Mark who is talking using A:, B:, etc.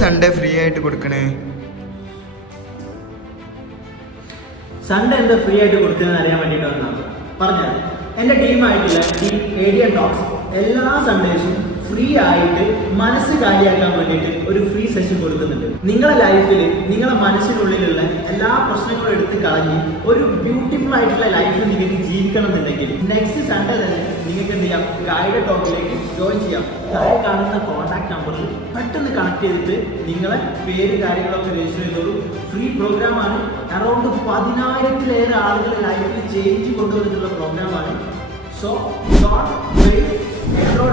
A: Sunday free ആയിട്ട് കൊടുക്കണേ?
B: Sunday എന്താ ഫ്രീ ആയിട്ട് കൊടുക്കുന്നത് അറിയാൻ വേണ്ടിയിട്ട് വന്നതാണ് പറഞ്ഞത് എന്റെ ടീമായിട്ടുള്ള ടീം ഏഡിയൻ ടോക്സ് എല്ലാ സൺഡേസും ഫ്രീ ആയിട്ട് മനസ്സ് കാര്യമാക്കാൻ വേണ്ടിയിട്ട് ഒരു ഫ്രീ സെഷൻ കൊടുക്കുന്നുണ്ട്. നിങ്ങളെ ലൈഫിൽ നിങ്ങളെ മനസ്സിനുള്ളിലുള്ള എല്ലാ പ്രശ്നങ്ങളും എടുത്ത് കളഞ്ഞ് ഒരു ബ്യൂട്ടിഫുൾ ആയിട്ടുള്ള ലൈഫ് നിങ്ങൾക്ക് ജീവിക്കണം എന്നുണ്ടെങ്കിൽ നെക്സ്റ്റ് സൺഡേ തന്നെ നിങ്ങൾക്ക് എന്ത് ചെയ്യാം? ഗൈഡ് ടോക്കിലേക്ക് ജോയിൻ ചെയ്യാം. താഴെ കാണുന്ന കോൺടാക്ട് നമ്പറിൽ പെട്ടെന്ന് കണക്ട് ചെയ്തിട്ട് നിങ്ങളെ പേര് കാര്യങ്ങളൊക്കെ രജിസ്റ്റർ ചെയ്തോളൂ. ഫ്രീ പ്രോഗ്രാമാണ് അറൗണ്ട് പതിനായിരത്തിലേറെ ആളുകളെ ലൈഫിൽ ചേഞ്ച് കൊണ്ടുവരുന്നുള്ള പ്രോഗ്രാമാണ് സോ ഡോട്ട്